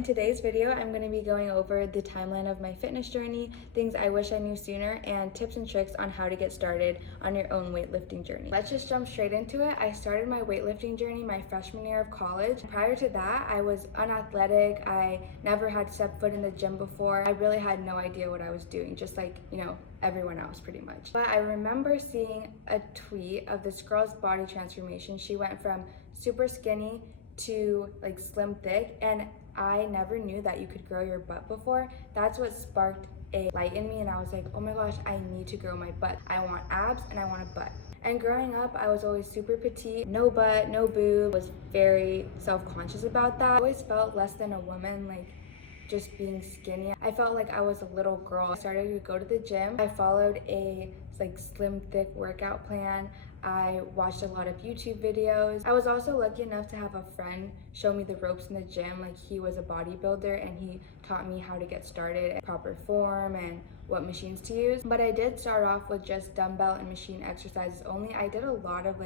In today's video, I'm going to be going over the timeline of my fitness journey, things I wish I knew sooner, and tips and tricks on how to get started on your own weightlifting journey. Let's just jump straight into it. I started my weightlifting journey my freshman year of college. Prior to that, I was unathletic. I never had stepped foot in the gym before. I really had no idea what I was doing, just like, everyone else pretty much. But I remember seeing a tweet of this girl's body transformation. She went from super skinny to like slim thick, and I never knew that you could grow your butt before. That's what sparked a light in me, and I was like, oh my gosh, I need to grow my butt. I want abs and I want a butt. And growing up, I was always super petite, no butt, no boob, was very self-conscious about that. I always felt less than a woman, like just being skinny. I felt like I was a little girl. I started to go to the gym. I followed a slim thick workout plan. I watched a lot of YouTube videos. I was also lucky enough to have a friend show me the ropes in the gym. Like, he was a bodybuilder and he taught me how to get started in proper form and what machines to use. But I did start off with just dumbbell and machine exercises only. I did a lot of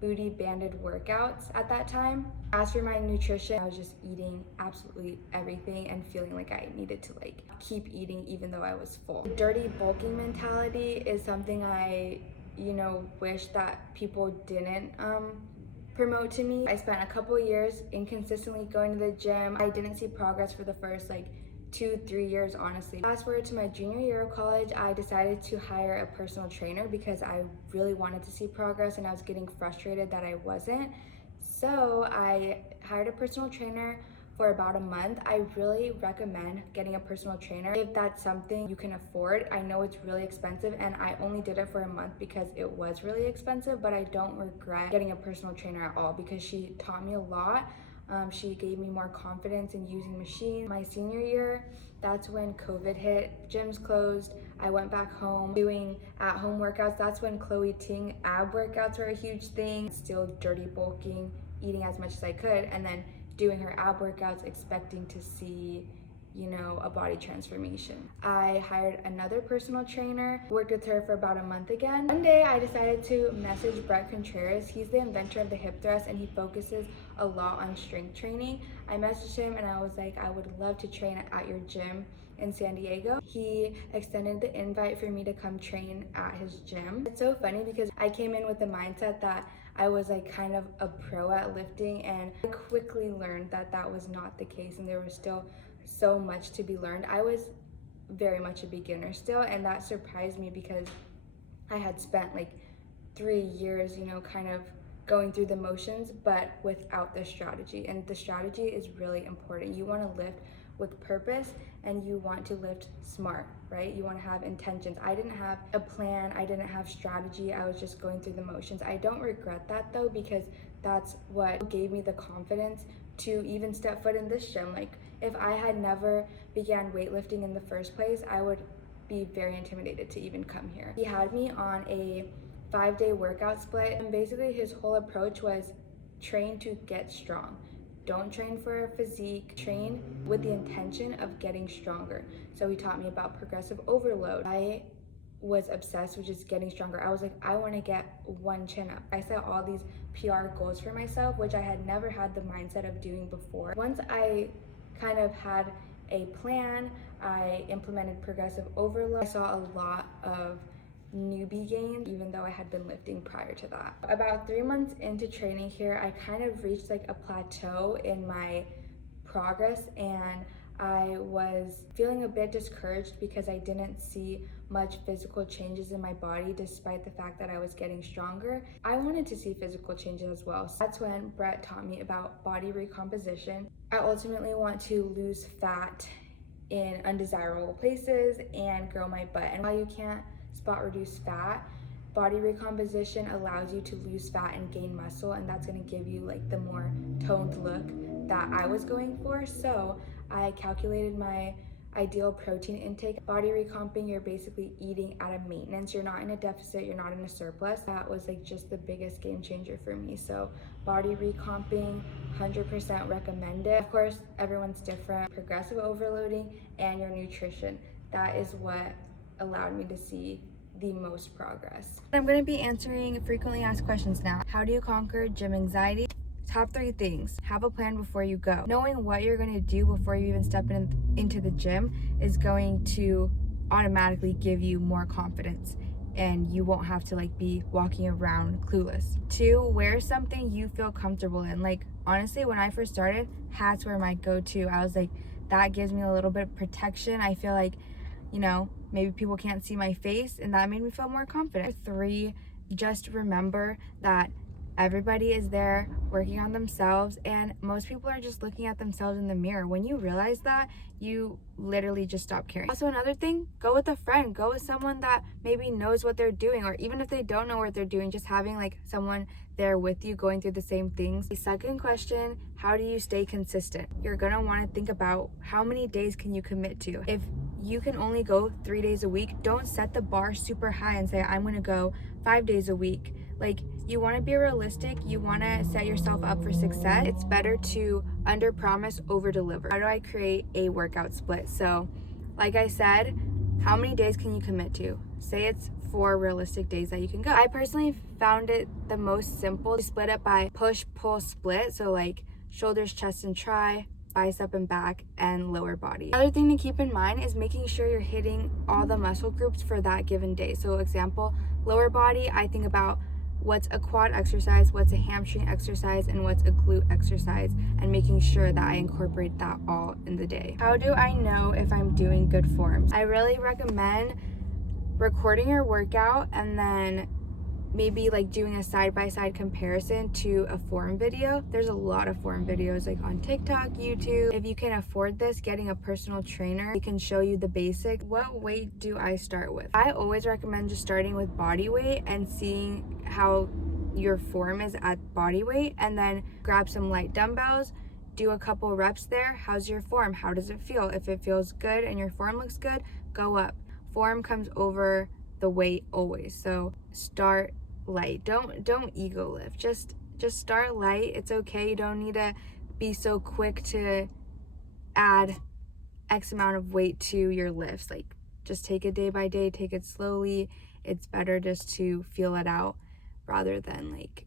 booty banded workouts at that time. As for my nutrition, I was just eating absolutely everything and feeling like I needed to keep eating even though I was full. Dirty bulking mentality is something I wish that people didn't promote to me. I spent a couple years inconsistently going to the gym. I didn't see progress for the first 2-3 years, honestly. Fast forward to my junior year of college, I decided to hire a personal trainer because I really wanted to see progress and I was getting frustrated that I wasn't. So I hired a personal trainer for about a month. I really recommend getting a personal trainer if that's something you can afford. I know it's really expensive and I only did it for a month because it was really expensive, but I don't regret getting a personal trainer at all because she taught me a lot. She gave me more confidence in using machines. My senior year, that's when COVID hit, gyms closed. I went back home doing at-home workouts. That's when Chloe Ting ab workouts were a huge thing. Still dirty bulking, eating as much as I could, and then doing her ab workouts, expecting to see a body transformation. I hired another personal trainer, worked with her for about a month again. One day I decided to message Brett Contreras. He's the inventor of the hip thrust and he focuses a lot on strength training. I messaged him and I was like, I would love to train at your gym in San Diego. He extended the invite for me to come train at his gym. It's so funny because I came in with the mindset that I was kind of a pro at lifting, and I quickly learned that that was not the case and there was still so much to be learned. I was very much a beginner still, and that surprised me because I had spent 3 years, kind of going through the motions, but without the strategy. And the strategy is really important. You want to lift with purpose and you want to lift smart, right? You want to have intentions. I didn't have a plan. I didn't have strategy. I was just going through the motions. I don't regret that though, because that's what gave me the confidence to even step foot in this gym. If I had never began weightlifting in the first place, I would be very intimidated to even come here. He had me on a 5-day workout split, and basically his whole approach was train to get strong. Don't train for a physique, train with the intention of getting stronger. So he taught me about progressive overload. I was obsessed with just getting stronger. I was like, I want to get one chin up. I set all these PR goals for myself, which I had never had the mindset of doing before. Once I kind of had a plan, I implemented progressive overload. I saw a lot of newbie gains, even though I had been lifting prior to that. About 3 months into training here, I kind of reached a plateau in my progress, and I was feeling a bit discouraged because I didn't see much physical changes in my body despite the fact that I was getting stronger. I wanted to see physical changes as well. So that's when Brett taught me about body recomposition. I ultimately want to lose fat in undesirable places and grow my butt. And while you can't spot reduce fat, body recomposition allows you to lose fat and gain muscle, and that's going to give you the more toned look that I was going for. So I calculated my ideal protein intake. Body recomping, you're basically eating at a maintenance. You're not in a deficit, you're not in a surplus. That was just the biggest game changer for me. So body recomping, 100% recommend it. Of course, everyone's different. Progressive overloading and your nutrition. That is what allowed me to see the most progress. I'm going to be answering frequently asked questions now. How do you conquer gym anxiety? Top 3 things. Have a plan before you go. Knowing what you're going to do before you even step into the gym is going to automatically give you more confidence, and you won't have to like be walking around clueless. 2, wear something you feel comfortable in. Like honestly, when I first started, hats were my go-to. I was like, that gives me a little bit of protection. I feel like, you know, maybe people can't see my face, and that made me feel more confident. 3, just remember that everybody is there working on themselves, and most people are just looking at themselves in the mirror. When you realize that, you literally just stop caring. Also, another thing, go with a friend. Go with someone that maybe knows what they're doing, or even if they don't know what they're doing, just having like someone there with you going through the same things. The second question, how do you stay consistent? You're gonna want to think about how many days can you commit to. If you can only go 3 days a week, don't set the bar super high and say, I'm gonna go 5 days a week. Like, you want to be realistic, you want to set yourself up for success. It's better to under promise, over deliver. How do I create a workout split? So like I said, how many days can you commit to? Say it's 4 realistic days that you can go. I personally found it the most simple to split it by push, pull, split. So like shoulders, chest, and tri, bicep and back, and lower body. Another thing to keep in mind is making sure you're hitting all the muscle groups for that given day. So example, lower body, I think about what's a quad exercise, what's a hamstring exercise, and what's a glute exercise, and making sure that I incorporate that all in the day. How do I know if I'm doing good forms? I really recommend recording your workout and then maybe like doing a side-by-side comparison to a form video. There's a lot of form videos like on TikTok, YouTube. If you can afford this, getting a personal trainer, they can show you the basic. What weight do I start with? I always recommend just starting with body weight and seeing how your form is at body weight, and then grab some light dumbbells, do a couple reps there. How's your form? How does it feel? If it feels good and your form looks good, go up. Form comes over the weight always. So start light. Don't ego lift. Just start light. It's okay. You don't need to be so quick to add X amount of weight to your lifts. Like, just take it day by day, take it slowly. It's better just to feel it out rather than like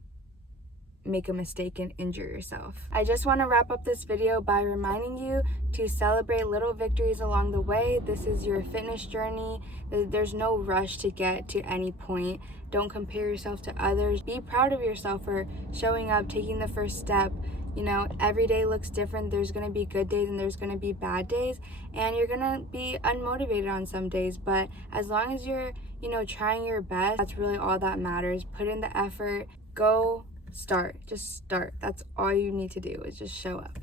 make a mistake and injure yourself. I just want to wrap up this video by reminding you to celebrate little victories along the way. This is your fitness journey. There's no rush to get to any point. Don't compare yourself to others. Be proud of yourself for showing up, taking the first step. You know, every day looks different. There's going to be good days and there's going to be bad days, and you're going to be unmotivated on some days, but as long as you're, you know, trying your best, that's really all that matters. Put in the effort. Go start. Just start. That's all you need to do, is just show up.